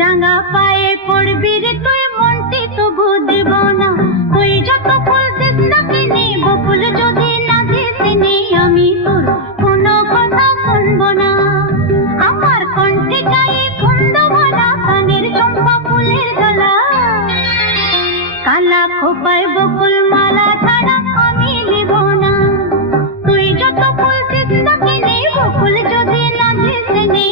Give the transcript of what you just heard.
রাঙা পায়ে পড়বি রে তুই মনটি তবু দিব না তুই যত ফুল দিস না কিনে বকুল যদি না দিস নি আমি তোর কোনো কথা শুনবো না আমার কণ্ঠে গায়ে কুন্দ ভরা কানের চম্পা ফুলের গলা কালা খোপায় বকুল মালা ছাড়া আমি নিব না তুই যত ফুল দিস না কিনে বকুল যদি না দিস নি